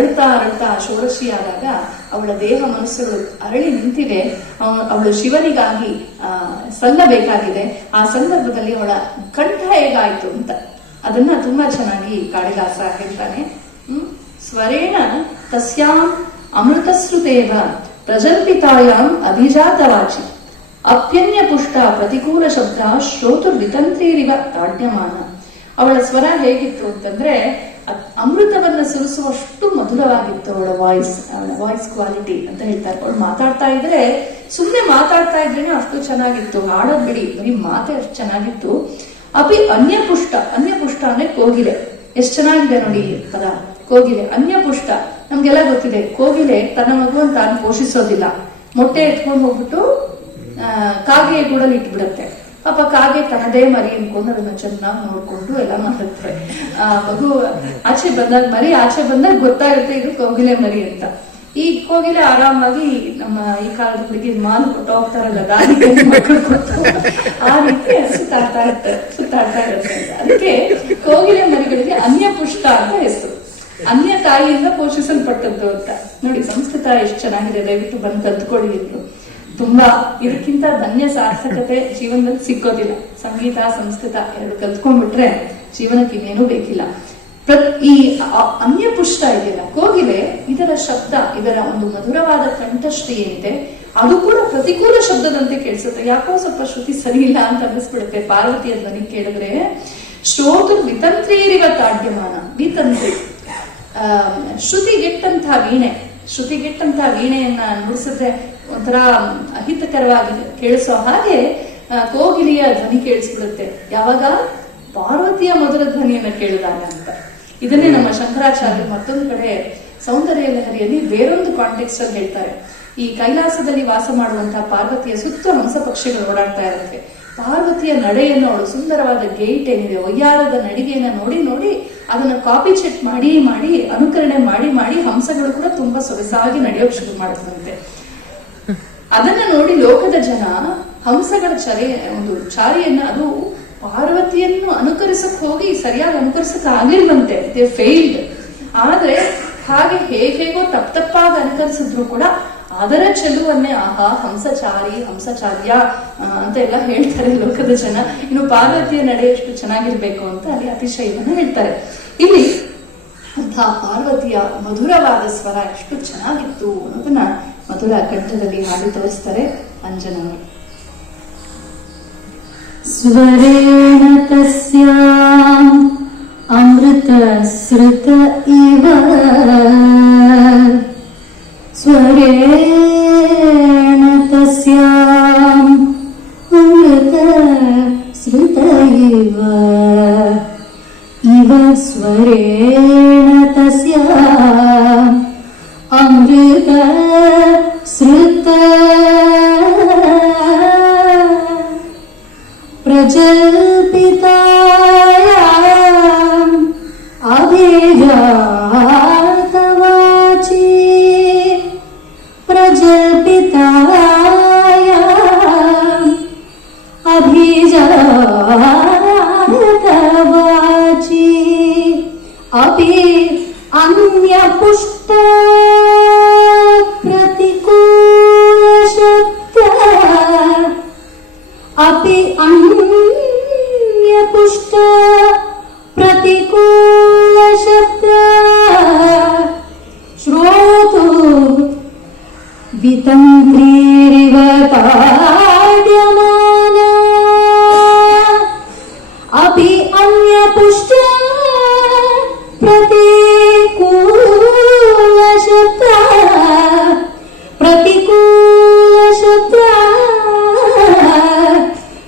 ಅಳ್ತಾ ಅಳ್ತಾ ಷೋಡಶಿಯಾದಾಗ ಅವಳ ದೇಹ ಮನಸ್ಸುಗಳು ಅರಳಿ ನಿಂತಿವೆ. ಅವಳು ಶಿವನಿಗಾಗಿ ಸಲ್ಲಬೇಕಾಗಿದೆ. ಆ ಸಂದರ್ಭದಲ್ಲಿ ಅವಳ ಕಂಠ ಹೇಗಾಯ್ತು ಅಂತ ಅದನ್ನ ತುಂಬಾ ಚೆನ್ನಾಗಿ ಕಾಳಿದಾಸ ಹೇಳ್ತಾನೆ. ಸ್ವರೇಣ ತಸ್ಯಾಂ ಅಮೃತಶ್ರುತೇವ ಪ್ರಜಲ್ಪಿತಾಯಾಂ ಅಭಿಜಾತವಾಚಿ ಅಪ್ಯನ್ಯ ಪುಷ್ಟ ಪ್ರತಿಕೂಲ ಶಬ್ದ ಶ್ರೋತುರ್ವಿತಂತ್ರೀರಿವ ತಾಡ್ಯಮಾನ. ಅವಳ ಸ್ವರ ಹೇಗಿತ್ತು ಅಂತಂದ್ರೆ ಅಮೃತವನ್ನ ಸುರಿಸುವಷ್ಟು ಮಧುರವಾಗಿತ್ತು ಅವಳ ವಾಯ್ಸ್ ಕ್ವಾಲಿಟಿ ಅಂತ ಹೇಳ್ತಾರೆ. ಅವಳು ಮಾತಾಡ್ತಾ ಇದ್ರೆ ಸುಮ್ನೆ ಮಾತಾಡ್ತಾ ಇದ್ರೇನೆ ಅಷ್ಟು ಚೆನ್ನಾಗಿತ್ತು. ಹಾಡೋದ್ ಬಿಡಿ, ಬರೀ ಮಾತೆ ಅಷ್ಟು ಚೆನ್ನಾಗಿತ್ತು. ಅಪಿ ಅನ್ಯಪುಷ್ಟ ಅಂದ್ರೆ ಕೋಗಿಲೆ. ಎಷ್ಟ್ ಚೆನ್ನಾಗಿದೆ ನೋಡಿ ಪದ, ಕೋಗಿಲೆ. ಅನ್ಯಪುಷ್ಟ ನಮ್ಗೆಲ್ಲ ಗೊತ್ತಿದೆ, ಕೋಗಿಲೆ ತನ್ನ ಮಗುವನ್ನು ತಾನು ಪೋಷಿಸೋದಿಲ್ಲ. ಮೊಟ್ಟೆ ಎತ್ಕೊಂಡು ಹೋಗ್ಬಿಟ್ಟು ಕಾಗೆ ಗೂಡಲ್ಲಿ ಇಟ್ಬಿಡತ್ತೆ. ಪಾಪ ಕಾಗೆ ತನ್ನದೇ ಮರಿ ಅನ್ಕೊಂಡು ಅದನ್ನ ಚೆನ್ನಾಗಿ ನೋಡ್ಕೊಂಡು ಎಲ್ಲ ಮಾಡುತ್ತೆ. ಮಗು ಮರಿ ಆಚೆ ಬಂದಾಗ ಗೊತ್ತಾಗುತ್ತೆ ಇದು ಕೋಗಿಲೆ ಮರಿ ಅಂತ. ಈ ಕೋಗಿಲೆ ಆರಾಮಾಗಿ ನಮ್ಮ ಈ ಕಾಲದ ಹುಡುಗಿ ಮಾನು ಕೊಟ್ಟು ಹೋಗ್ತಾರಲ್ಲ ಗಾದಿಗೆ ಮಕ್ಕಳು ಕೊಟ್ಟು, ಆ ರೀತಿ ಸುತ್ತಾಡ್ತಾ ಇರುತ್ತೆ. ಅದಕ್ಕೆ ಕೋಗಿಲೆ ಮರಿಗಳಿಗೆ ಅನ್ಯಪುಷ್ಟ ಅಂತ ಹೆಸರು. ಅನ್ಯ ತಾಯಿಯಿಂದ ಪೋಷಿಸಲ್ಪಟ್ಟದ್ದು ಅಂತ. ನೋಡಿ ಸಂಸ್ಕೃತ ಎಷ್ಟು ಚೆನ್ನಾಗಿದೆ, ದಯವಿಟ್ಟು ಬಂದು ಕಲ್ತ್ಕೊಳ್ಳಿ ಇದ್ರು. ತುಂಬಾ ಇದಕ್ಕಿಂತ ಧನ್ಯ ಸಾರ್ಥಕತೆ ಜೀವನದಲ್ಲಿ ಸಿಕ್ಕೋದಿಲ್ಲ. ಸಂಗೀತ ಸಂಸ್ಕೃತ ಎರಡು ಕಲ್ತ್ಕೊಂಡ್ಬಿಟ್ರೆ ಜೀವನಕ್ಕೆ ಇನ್ನೇನೂ ಬೇಕಿಲ್ಲ. ಈ ಅನ್ಯಪುಷ್ಟ ಇದೆಯಲ್ಲ ಕೋಗಿಲೆ, ಇದರ ಶಬ್ದ, ಇದರ ಒಂದು ಮಧುರವಾದ ಕಂಠಶ್ರೀ ಏನಿದೆ ಅದು ಕೂಡ ಪ್ರತಿಕೂಲ ಶಬ್ದದಂತೆ ಕೇಳಿಸುತ್ತೆ. ಯಾಕೋ ಸ್ವಲ್ಪ ಶ್ರುತಿ ಸರಿ ಇಲ್ಲ ಅಂತ ಅನ್ನಿಸ್ಬಿಡುತ್ತೆ ಪಾರ್ವತಿಯ ಧ್ವನಿ ಕೇಳಿದ್ರೆ. ಶ್ರೋತು ವಿತಂತ್ರೀರಿವ ತಾಡ್ಯಮಾನ. ವಿತಂತ್ರಿ ಶ್ರುತಿಗೆಟ್ಟಂತಹ ವೀಣೆಯನ್ನ ನುಡಿಸಿದ್ರೆ ಒಂಥರ ಅಹಿತಕರವಾಗಿ ಕೇಳಿಸೋ ಹಾಗೆ ಕೋಗಿಲಿಯ ಧ್ವನಿ ಕೇಳಿಸ್ಬಿಡುತ್ತೆ. ಯಾವಾಗ ಪಾರ್ವತಿಯ ಮಧುರ ಧ್ವನಿಯನ್ನ ಕೇಳಿದಾಗ ಅಂತ. ಇದನ್ನೇ ನಮ್ಮ ಶಂಕರಾಚಾರ್ಯರು ಮತ್ತೊಂದು ಕಡೆ ಸೌಂದರ್ಯ ಲಹರಿಯಲ್ಲಿ ಬೇರೊಂದು ಕಾಂಟೆಕ್ಸ್ಟ್ ಅಲ್ಲಿ ಹೇಳ್ತಾರೆ. ಈ ಕೈಲಾಸದಲ್ಲಿ ವಾಸ ಮಾಡುವಂತಹ ಪಾರ್ವತಿಯ ಸುತ್ತ ಹಂಸ ಪಕ್ಷಿಗಳು ಓಡಾಡ್ತಾ ಇರುತ್ತೆ. ಪಾರ್ವತಿಯ ನಡೆಯನ್ನು, ಅವಳು ಸುಂದರವಾದ ಗೇಟ್ ಏನಿದೆ, ಒಯ್ಯಾರದ ನಡಿಗೆಯನ್ನ ನೋಡಿ ಅದನ್ನ ಕಾಪಿ ಚೆಟ್ ಮಾಡಿ ಅನುಕರಣೆ ಮಾಡಿ ಹಂಸಗಳು ಕೂಡ ತುಂಬಾ ಸೊಗಸಾಗಿ ನಡೆಯೋಕ್ ಶುರು ಮಾಡುತ್ತಂತೆ. ಅದನ್ನ ನೋಡಿ ಲೋಕದ ಜನ ಹಂಸಗಳ ಒಂದು ಚಾರಿಯನ್ನ, ಅದು ಪಾರ್ವತಿಯನ್ನು ಅನುಕರಿಸಕ್ ಹೋಗಿ ಸರಿಯಾಗಿ ಅನುಕರಿಸಕ್ ಆಗಿಲ್ವಂತೆ, ದೇ ಫೇಲ್ಡ್. ಆದ್ರೆ ಹಾಗೆ ಹೇಗೋ ತಪ್ಪಾಗಿ ಅನುಕರಿಸಿದ್ರು ಕೂಡ ಅದರ ಚೆಲುವನ್ನೇ ಆಹಾ ಹಂಸಚಾರ್ಯ ಅಂತ ಎಲ್ಲ ಹೇಳ್ತಾರೆ ಲೋಕದ ಜನ. ಇನ್ನು ಪಾರ್ವತಿಯ ನಡೆ ಎಷ್ಟು ಚೆನ್ನಾಗಿರ್ಬೇಕು ಅಂತ ಅಲ್ಲಿ ಅತಿಶಯವನ್ನ ಹೇಳ್ತಾರೆ. ಇಲ್ಲಿ ಅಂತಹ ಪಾರ್ವತಿಯ ಮಧುರವಾದ ಸ್ವರ ಎಷ್ಟು ಚೆನ್ನಾಗಿತ್ತು ಅನ್ನೋದನ್ನ ಮಧುರ ಕಂಠದಲ್ಲಿ ಹಾಡಿ ತೋರಿಸ್ತಾರೆ ಅಂಜನವರು. ಸ್ವರೇಣ ತಸ್ಯಾಂ ಅಮೃತ ಸೃತ ಇವ ಸ್ವರೇಣ ತಸ್ಯಾಂ ಅಮೃತ ಸೃತ ಇವ ಸ್ವರೇಣ ತಸ್ಯಾಂ ಅಮೃತ ಸೃತ ಪ್ರಜಲ್ಪಿತಾಯಾಂ ಅಭಿಜಾತವಾಚಿ ಪ್ರಜಲ್ಪಿತಾಯಾಂ ಅಭಿಜಾತವಾಚಿ ಅಪಿ ಅನ್ಯಪುಷ್ಟ ಪ್ರತಿಕೂಲ ಶಬ್ದ ಅಪಿ ಅನ್ಯಪುಷ್ಟ ಪ್ರತಿಕೂಲ ಶಬ್ದ ಶ್ರೋತು ವಿತಂತ್ರೀರಿವ ತಾಡ್ಯಮಾನ ಅಪಿ ಅನ್ಯಪುಷ್ಟ ಪ್ರತಿಕೂಲ ಶಬ್ದ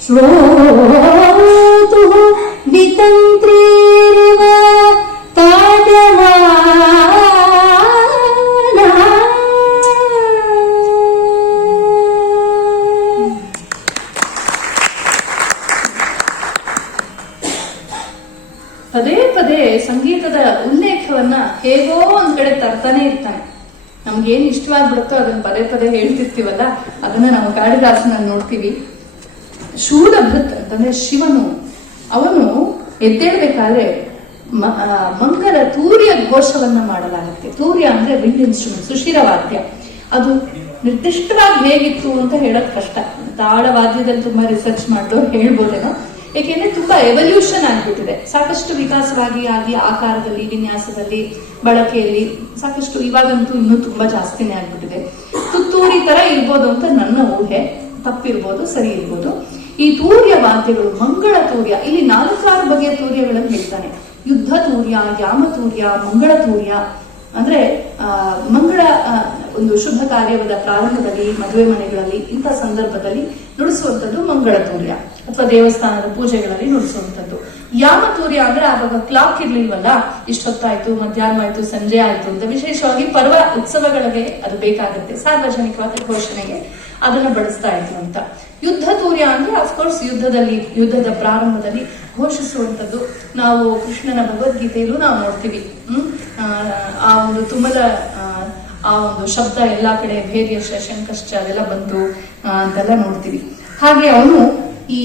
ಶ್ರೋತು ವಿತಂತ್ರೀರಿವ ತಾಡ್ಯಮಾನ. ಪದೇ ಪದೇ ಸಂಗೀತದ ಉಲ್ಲೇಖವನ್ನ ಹೇಗೋ ಒಂದ್ ಕಡೆ ತರ್ತಾನೆ ಇರ್ತಾನೆ. ನಮ್ಗೇನ್ ಇಷ್ಟವಾಗ್ಬಿಡುತ್ತೋ ಅದನ್ನ ಪದೇ ಪದೇ ಹೇಳ್ತಿರ್ತೀವಲ್ಲ, ಅದನ್ನ ನಾವು ಕಾಳಿದಾಸನಲ್ಲಿ ನೋಡ್ತೀವಿ. ಶೂಲಭೃತ್ ಅಂತಂದ್ರೆ ಶಿವನು, ಅವನು ಎದ್ದೇಳ್ಬೇಕಾದ್ರೆ ಮಂಗಲ ತೂರ್ಯ ಘೋಷವನ್ನ ಮಾಡಲಾಗುತ್ತೆ. ತೂರ್ಯ ಅಂದ್ರೆ ವಿಂಡ್ ಇನ್ಸ್ಟ್ರೂಮೆಂಟ್, ಸುಶಿರವಾದ್ಯ. ಅದು ನಿರ್ದಿಷ್ಟವಾಗಿ ಹೇಗಿತ್ತು ಅಂತ ಹೇಳೋದು ಕಷ್ಟ. ತಾಳವಾದ್ಯದಲ್ಲಿ ತುಂಬಾ ರಿಸರ್ಚ್ ಮಾಡಿದವ್ರು ಹೇಳ್ಬೋದೇನೋ, ಏಕೆಂದ್ರೆ ತುಂಬಾ ಎವಲ್ಯೂಷನ್ ಆಗ್ಬಿಟ್ಟಿದೆ. ಸಾಕಷ್ಟು ವಿಕಾಸವಾಗಿ ಆಗಿ ಆಕಾರದಲ್ಲಿ, ವಿನ್ಯಾಸದಲ್ಲಿ, ಬಳಕೆಯಲ್ಲಿ ಸಾಕಷ್ಟು ಇವಾಗಂತೂ ಇನ್ನೂ ತುಂಬಾ ಜಾಸ್ತಿನೇ ಆಗ್ಬಿಟ್ಟಿದೆ. ತುತ್ತೂರಿ ತರ ಇರ್ಬೋದು ಅಂತ ನನ್ನ ಊಹೆ, ತಪ್ಪಿರ್ಬೋದು, ಸರಿ ಇರ್ಬೋದು. ಈ ತೂರ್ಯ ವಾದ್ಯಗಳು, ಮಂಗಳ ತೂರ್ಯ, ಇಲ್ಲಿ 4-6 ಬಗೆಯ ತೂರ್ಯಗಳನ್ನು ಹೇಳ್ತಾನೆ. ಯುದ್ಧ ತೂರ್ಯ, ಯಾಮ ತೂರ್ಯ, ಮಂಗಳ ತೂರ್ಯ. ಅಂದ್ರೆ ಮಂಗಳ ಒಂದು ಶುಭ ಕಾರ್ಯವಾದ ಪ್ರಾರಂಭದಲ್ಲಿ, ಮದುವೆ ಮನೆಗಳಲ್ಲಿ, ಇಂಥ ಸಂದರ್ಭದಲ್ಲಿ ನುಡಿಸುವಂಥದ್ದು ಮಂಗಳ ತೂರ್ಯ, ಅಥವಾ ದೇವಸ್ಥಾನದ ಪೂಜೆಗಳಲ್ಲಿ ನುಡಿಸುವಂಥದ್ದು. ಯಾಮ ತೂರ್ಯ ಅಂದ್ರೆ ಆವಾಗ ಕ್ಲಾಕ್ ಇರ್ಲಿಲ್ವಲ್ಲ, ಇಷ್ಟೊತ್ತಾಯ್ತು, ಮಧ್ಯಾಹ್ನ ಆಯ್ತು, ಸಂಜೆ ಆಯ್ತು ಅಂತ. ವಿಶೇಷವಾಗಿ ಪರ್ವ ಉತ್ಸವಗಳಿಗೆ ಅದು ಬೇಕಾಗುತ್ತೆ, ಸಾರ್ವಜನಿಕವಾದ ಘೋಷಣೆಗೆ ಅದನ್ನ ಬಳಸ್ತಾ ಇದ್ರು ಅಂತ. ಯುದ್ಧ ತೂರ್ಯ ಅಂದ್ರೆ ಅಫ್ಕೋರ್ಸ್ ಯುದ್ಧದ ಪ್ರಾರಂಭದಲ್ಲಿ ಘೋಷಿಸುವಂಥದ್ದು. ನಾವು ಕೃಷ್ಣನ ಭಗವದ್ಗೀತೆಯಲ್ಲೂ ನಾವು ನೋಡ್ತೀವಿ. ಆ ಒಂದು ತುಮದ ಆ ಒಂದು ಶಬ್ದ ಎಲ್ಲಾ ಕಡೆ ಭೇರ್ಯಶ ಶಂಕಶ್ಚ ಅದೆಲ್ಲ ಬಂತು ಅಂತೆಲ್ಲ ನೋಡ್ತೀವಿ. ಹಾಗೆ ಅವನು ಈ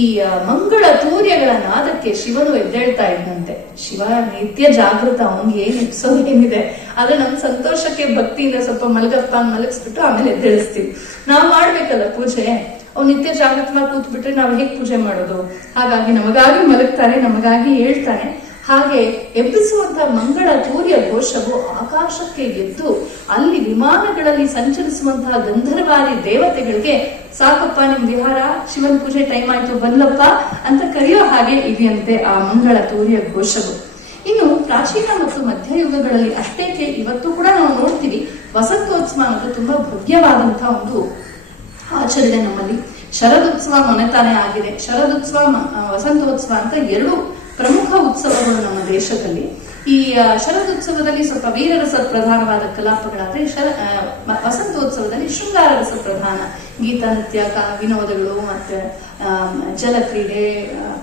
ಮಂಗಳ ತೂರ್ಯಗಳ ನಾದಕ್ಕೆ ಶಿವನು ಎದ್ದೇಳ್ತಾ ಇದ್ದಂತೆ. ಶಿವ ನಿತ್ಯ ಜಾಗೃತ, ಅವನಿಗೆ ಏನ್ ಎಪ್ಸೋದೇನಿದೆ ಆದ್ರೆ ನಮ್ ಸಂತೋಷಕ್ಕೆ ಭಕ್ತಿಯಿಂದ ಸ್ವಲ್ಪ ಮಲಗಪ್ಪ ಮಲಗಿಸ್ಬಿಟ್ಟು ಆಮೇಲೆ ಎದ್ದೇಳಿಸ್ತೀವಿ. ನಾವ್ ಮಾಡ್ಬೇಕಲ್ಲ ಪೂಜೆ. ಅವ್ನು ನಿತ್ಯ ಜಾಗೃತವಾಗಿ ಕೂತ್ ಬಿಟ್ರೆ ನಾವು ಹೇಗ್ ಪೂಜೆ ಮಾಡೋದು? ಹಾಗಾಗಿ ನಮಗಾಗಿ ಮಲಗ್ತಾನೆ, ನಮಗಾಗಿ ಹೇಳ್ತಾನೆ. ಹಾಗೆ ಎಬ್ಬಿಸುವಂತಹ ಮಂಗಳ ತೂರ್ಯ ಘೋಷವು ಆಕಾಶಕ್ಕೆ ಎದ್ದು ಅಲ್ಲಿ ವಿಮಾನಗಳಲ್ಲಿ ಸಂಚರಿಸುವಂತಹ ಗಂಧರ್ವಾದಿ ದೇವತೆಗಳಿಗೆ ಸಾಕಪ್ಪ ನಿಮ್ ವಿಹಾರ, ಶಿವನ್ ಪೂಜೆ ಟೈಮ್ ಆಯ್ತು, ಬಂದ್ಲಪ್ಪ ಅಂತ ಕರೆಯೋ ಹಾಗೆ ಇದೆಯಂತೆ ಆ ಮಂಗಳ ತೂರ್ಯ ಘೋಷವು. ಇನ್ನು ಪ್ರಾಚೀನ ಮತ್ತು ಮಧ್ಯಯುಗಗಳಲ್ಲಿ ಅಷ್ಟೇಕೆ ಇವತ್ತು ಕೂಡ ನಾವು ನೋಡ್ತೀವಿ, ವಸಂತೋತ್ಸವ ಅನ್ನೋದು ತುಂಬಾ ಭವ್ಯವಾದಂತಹ ಒಂದು ಆಚರಣೆ ನಮ್ಮಲ್ಲಿ. ಶರದೋತ್ಸವ ಮೊನೆತಾನೆ ಆಗಿದೆ. ಶರದೋತ್ಸವ, ವಸಂತೋತ್ಸವ ಅಂತ 2 ಪ್ರಮುಖ ಉತ್ಸವಗಳು ನಮ್ಮ ದೇಶದಲ್ಲಿ. ಈ ಶರದೋತ್ಸವದಲ್ಲಿ ಸ್ವಲ್ಪ ವೀರರಸ ಪ್ರಧಾನವಾದ ಕಲಾಪಗಳಾದ್ರೆ, ವಸಂತೋತ್ಸವದಲ್ಲಿ ಶೃಂಗಾರ ರಸ ಪ್ರಧಾನ, ಗೀತ, ನೃತ್ಯ, ವಿನೋದಗಳು, ಮತ್ತೆ ಜಲಕ್ರೀಡೆ,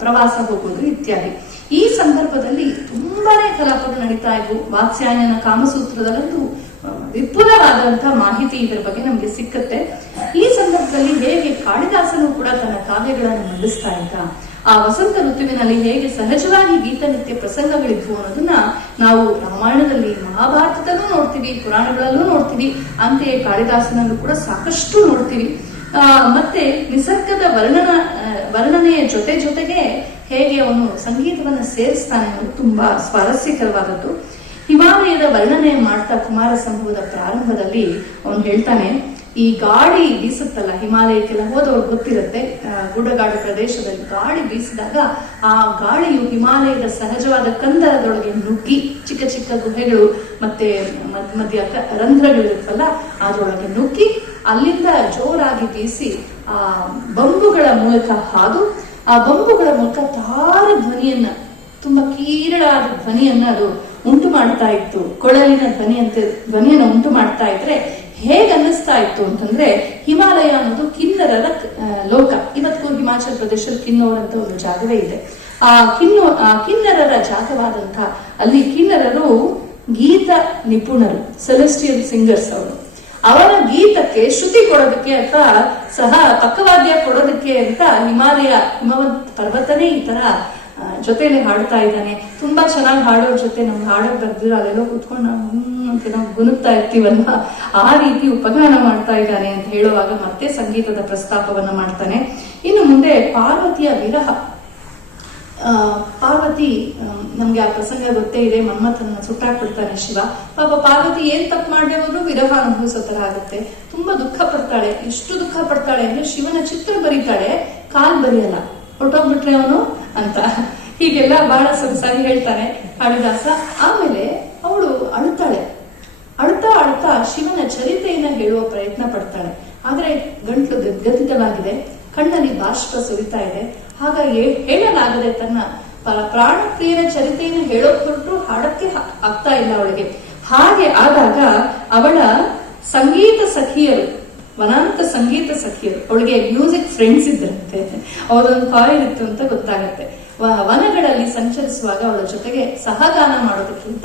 ಪ್ರವಾಸ ಹೋಗೋದು ಇತ್ಯಾದಿ. ಈ ಸಂದರ್ಭದಲ್ಲಿ ತುಂಬಾನೇ ಕಲಾಪಗಳು ನಡೀತಾ ಇದ್ವು. ವಾತ್ಸ್ಯಾಯನ ಕಾಮಸೂತ್ರದಲ್ಲಂತೂ ವಿಪುಲವಾದಂತಹ ಮಾಹಿತಿ ಇದರ ಬಗ್ಗೆ ನಮ್ಗೆ ಸಿಕ್ಕತ್ತೆ. ಈ ಸಂದರ್ಭದಲ್ಲಿ ಹೇಗೆ ಕಾಳಿದಾಸನು ಕೂಡ ತನ್ನ ಕಾವ್ಯಗಳನ್ನು ಮಂಡಿಸ್ತಾ ಇದ್ದ, ಆ ವಸಂತ ಋತುವಿನಲ್ಲಿ ಹೇಗೆ ಸಹಜವಾಗಿ ಗೀತ ನಿತ್ಯ ಪ್ರಸಂಗಗಳಿದ್ವು ಅನ್ನೋದನ್ನ ನಾವು ರಾಮಾಯಣದಲ್ಲಿ, ಮಹಾಭಾರತದಲ್ಲೂ ನೋಡ್ತೀವಿ, ಪುರಾಣಗಳಲ್ಲೂ ನೋಡ್ತೀವಿ. ಅಂತೆಯೇ ಕಾಳಿದಾಸನಲ್ಲೂ ಕೂಡ ಸಾಕಷ್ಟು ನೋಡ್ತೀವಿ. ಮತ್ತೆ ನಿಸರ್ಗದ ವರ್ಣನೆಯ ಜೊತೆಗೆ ಹೇಗೆ ಅವನು ಸಂಗೀತವನ್ನ ಸೇರಿಸ್ತಾನೆ ಅನ್ನೋದು ತುಂಬಾ ಸ್ವಾರಸ್ಯಕರವಾದದ್ದು. ಹಿಮಾಲಯದ ವರ್ಣನೆ ಮಾಡ್ತಾ ಕುಮಾರ ಸಂಭವದ ಪ್ರಾರಂಭದಲ್ಲಿ ಅವನು ಹೇಳ್ತಾನೆ, ಈ ಗಾಳಿ ಬೀಸುತ್ತಲ್ಲ, ಹಿಮಾಲಯಕ್ಕೆಲ್ಲ ಹೋದವ್ರು ಗೊತ್ತಿರುತ್ತೆ, ಗುಡ್ಡಗಾಡು ಪ್ರದೇಶದಲ್ಲಿ ಗಾಳಿ ಬೀಸಿದಾಗ ಆ ಗಾಳಿಯು ಹಿಮಾಲಯದ ಸಹಜವಾದ ಕಂದರದೊಳಗೆ ನುಗ್ಗಿ ಚಿಕ್ಕ ಚಿಕ್ಕ ಗುಹೆಗಳು ಮತ್ತೆ ಮಧ್ಯ ರಂಧ್ರಗಳಿರುತ್ತಲ್ಲ ಅದರೊಳಗೆ ನುಗ್ಗಿ ಅಲ್ಲಿಂದ ಜೋರಾಗಿ ಬೀಸಿ ಆ ಬಂಬುಗಳ ಮೂಲಕ ಹಾದು, ಆ ಬಂಬುಗಳ ಮೂಲಕ ತಾರ ಧ್ವನಿಯನ್ನ, ತುಂಬಾ ಕೀರಳಾದ ಧ್ವನಿಯನ್ನ ಅದು ಉಂಟು ಮಾಡ್ತಾ ಇತ್ತು. ಕೊಳಲಿನ ಧ್ವನಿಯನ್ನು ಉಂಟು ಮಾಡ್ತಾ ಇದ್ರೆ ಹೇಗ್ ಅನ್ನಿಸ್ತಾ ಇತ್ತು ಅಂತಂದ್ರೆ, ಹಿಮಾಲಯ ಅನ್ನೋದು ಕಿನ್ನರರ ಲೋಕ. ಇವತ್ತು ಹಿಮಾಚಲ ಪ್ರದೇಶದಲ್ಲಿ ಕಿನ್ನೋರ್ ಅಂತ ಒಂದು ಜಾಗವೇ ಇದೆ. ಆ ಕಿನ್ನರರ ಜಾಗವಾದಂತ ಅಲ್ಲಿ ಕಿನ್ನರರು ಗೀತ ನಿಪುಣರು, ಸೆಲೆಸ್ಟಿಯಲ್ ಸಿಂಗರ್ಸ್ ಅವರು. ಅವರ ಗೀತಕ್ಕೆ ಶ್ರುತಿ ಕೊಡೋದಕ್ಕೆ ಅಥವಾ ಸಹ ಪಕ್ಕವಾದ್ಯ ಕೊಡೋದಕ್ಕೆ ಅಂತ ಹಿಮವಂತ ಪರ್ವತನೇ ಈ ತರ ಜೊತೆಲಿ ಹಾಡ್ತಾ ಇದ್ದಾನೆ. ತುಂಬಾ ಚೆನ್ನಾಗಿ ಹಾಡೋರ್ ಜೊತೆ ನಮ್ಗೆ ಹಾಡೋಕ್ ಬರ್ದಿರೋ ಅಲ್ಲೆಲ್ಲೋ ಕುತ್ಕೊಂಡು ನಾವು ಗುನುಗ್ತಾ ಇರ್ತೀವಲ್ಲ, ಆ ರೀತಿ ಉಪಗಾನ ಮಾಡ್ತಾ ಇದ್ದಾನೆ ಅಂತ ಹೇಳುವಾಗ ಮತ್ತೆ ಸಂಗೀತದ ಪ್ರಸ್ತಾಪವನ್ನ ಮಾಡ್ತಾನೆ. ಇನ್ನು ಮುಂದೆ ಪಾರ್ವತಿಯ ವಿರಹ. ಪಾರ್ವತಿ, ನಮ್ಗೆ ಆ ಪ್ರಸಂಗ ಗೊತ್ತೇ ಇದೆ, ಮನ್ಮಥನ ಸುಟ್ಟಾಕ್ಬಿಡ್ತಾನೆ ಶಿವ. ಪಾಪ ಪಾರ್ವತಿ ಏನ್ ತಪ್ಪು ಮಾಡದೆ ಹೋದ್ರು ವಿರಹ ಅನುಭವಿಸೋ ತರ ಆಗುತ್ತೆ. ತುಂಬಾ ದುಃಖ ಪಡ್ತಾಳೆ. ಎಷ್ಟು ದುಃಖ ಪಡ್ತಾಳೆ ಅಂದ್ರೆ ಶಿವನ ಚಿತ್ರ ಬರೀತಾಳೆ, ಕಾಲ್ ಬರೆಯಲ್ಲ, ಹೊರಟೋಗ್ಬಿಟ್ರೆ ಅವನು ಅಂತ. ಹೀಗೆಲ್ಲ ಬಹಳ ಸೊಗಸಾಗಿ ಹೇಳ್ತಾನೆ ಕಾಳಿದಾಸ. ಆಮೇಲೆ ಅವಳು ಅಳ್ತಾಳೆ. ಅಳ್ತಾ ಶಿವನ ಚರಿತೆಯನ್ನ ಹೇಳುವ ಪ್ರಯತ್ನ ಪಡ್ತಾಳೆ. ಆದ್ರೆ ಗಂಟ್ಲು ಗದ್ಗದಿತವಾಗಿದೆ, ಕಣ್ಣಲ್ಲಿ ಬಾಷ್ಪ ಸುರಿತಾ ಇದೆ. ಹಾಗಾಗಿ ಹೇಳಲಾಗದೆ ತನ್ನ ಪ್ರಾಣಪ್ರಿಯನ ಚರಿತೆಯನ್ನು ಹೇಳೋಕ್ ಹೊರಟು ಹಾಡಕ್ಕೆ ಆಗ್ತಾ ಇಲ್ಲ ಅವಳಿಗೆ. ಹಾಗೆ ಆದಾಗ ಅವಳ ಸಂಗೀತ ಸಖಿಯರು, ವನಾಂತ ಸಂಗೀತ ಸಖಿಯರು, ಅವಳಿಗೆ ಮ್ಯೂಸಿಕ್ ಫ್ರೆಂಡ್ಸ್ ಇದ್ರಂತೆ, ಅವರೊಂದು ಕಾಯಿಲ್ ಇತ್ತು ಅಂತ ಗೊತ್ತಾಗತ್ತೆ. ವನಗಳಲ್ಲಿ ಸಂಚರಿಸುವಾಗ ಅವಳ ಜೊತೆಗೆ ಸಹಗಾನ ಮಾಡೋದಕ್ಕಿಂತ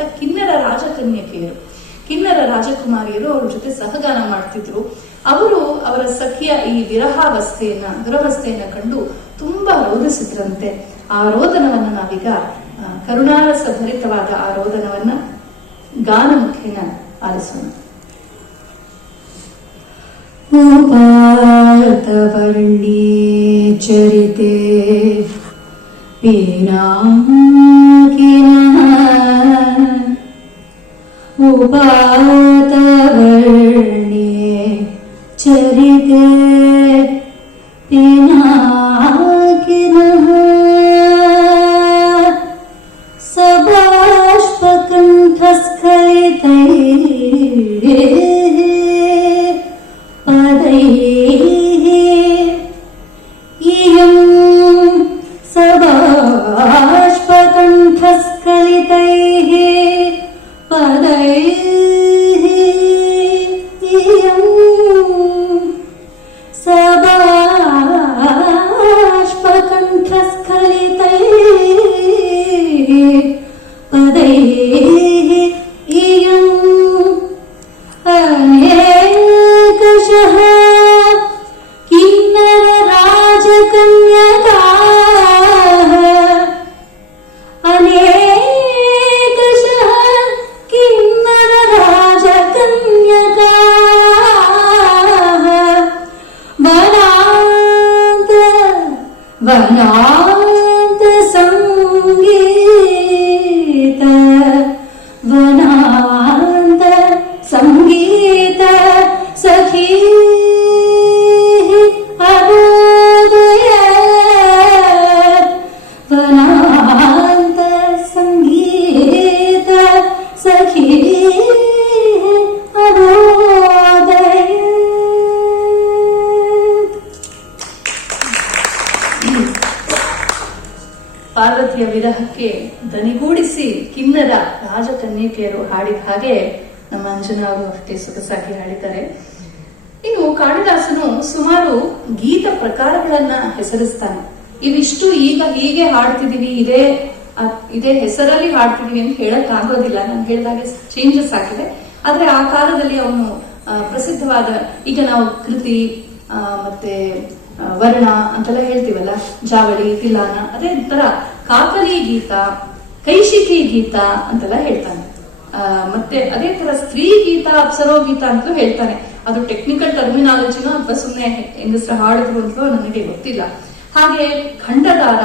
ಕಿನ್ನರ ರಾಜಕುಮಾರಿಯರು ಅವಳ ಜೊತೆ ಸಹಗಾನ ಮಾಡ್ತಿದ್ರು. ಅವರು ಅವರ ಸಖಿಯ ಈ ದುರವಸ್ಥೆಯನ್ನ ಕಂಡು ತುಂಬಾ ರೋಧಿಸಿದ್ರಂತೆ. ಆ ರೋದನವನ್ನ ನಾವೀಗ ಕರುಣಾರಸ ಭರಿತವಾದ ಆ ರೋದನವನ್ನ ಗಾನ ಮುಖೇನ ಆಲಿಸೋಣ. ಉಪಾತವರ್ಣಿ ಚರಿತೆ ಪಿನಾಕಿನಃ ಉಪಾತವರ್ಣಿ ಚರಿತೆ ಪಿನಾಕಿನಃ ಸಬಾಷ್ಪಕಂಠಸ್ಖಲಿತೈಃ ಪದೈಃ ಇಯಂ ಸಬಾಷ್ಪಕಂಠಸ್ಖಲಿತೈಃ ಪದೈಃ ಇಯಂ ಸಬಾಷ್ಪಕಂಠಸ್ಖಲಿತೈಃ ಪದೈಃ ಇಯಂ ಅನೇಕಶಃ ಕಿನ್ನರ ರಾಜಕನ್ಯಕಾಃ ಅನೇಕಶಃ ಕಿನ್ನರ ರಾಜಕನ್ಯಕಾಃ ವನಾಂತ ಸಂಗೀತ ವನಾಂತ ಸಂಗೀತ ಸಖೀ ಅಬೋದಯ ವನಾಂತ ಸಂಗೀತ ಸಖೀ ಅಬೋದಯ. ಪಾರ್ವತಿಯ ವಿರಹಕ್ಕೆ ದನಿಗೂಡಿಸಿ ಕಿನ್ನರ ರಾಜಕನ್ಯಕೆಯರು ಹಾಡಿದ ಹಾಗೆ ನಮ್ಮ ಅಂಜನಾ ಅವರು ಅಷ್ಟೇ ಸೊಗಸಾಗಿ ಹಾಡಿದ್ದಾರೆ. ಇನ್ನು ಕಾಳಿದಾಸನು ಸುಮಾರು ಗೀತ ಪ್ರಕಾರಗಳನ್ನ ಹೆಸರಿಸ್ತಾನೆ. ಇವಿಷ್ಟು ಈಗ ಹೀಗೆ ಹಾಡ್ತಿದೀವಿ, ಇದೇ ಹೆಸರಲ್ಲಿ ಹಾಡ್ತಿದೀವಿ ಅಂತ ಹೇಳಕ್ ಆಗೋದಿಲ್ಲ. ನಾನು ಹೇಳಿದಾಗೆ ಚೇಂಜಸ್ ಆಗಿದೆ. ಆದ್ರೆ ಆ ಕಾಲದಲ್ಲಿ ಅವನು ಪ್ರಸಿದ್ಧವಾದ, ಈಗ ನಾವು ಕೃತಿ ಮತ್ತೆ ವರ್ಣ ಅಂತೆಲ್ಲ ಹೇಳ್ತೀವಲ್ಲ, ಜಾವಳಿ, ತಿಲಾನ, ಅದೇ ತರ ಕಾಕಲಿ ಗೀತ, ಕೈಶಿಕಿ ಗೀತ ಅಂತೆಲ್ಲ ಹೇಳ್ತಾನೆ. ಮತ್ತೆ ಅದೇ ತರ ಸ್ತ್ರೀ ಗೀತ, ಅಪ್ಸರೋ ಗೀತ ಅಂತಲೂ ಹೇಳ್ತಾನೆ. ಅದು ಟೆಕ್ನಿಕಲ್ ಟರ್ಮಿನಾಲಜಿನೋ ಅಥವಾ ಸುಮ್ಮನೆ ಹೆಂಗಸ್ರ ಹಾಡಿದ್ರು ಅಂತಲೂ ನನಗೆ ಗೊತ್ತಿಲ್ಲ. ಹಾಗೆ ಖಂಡದಾರ,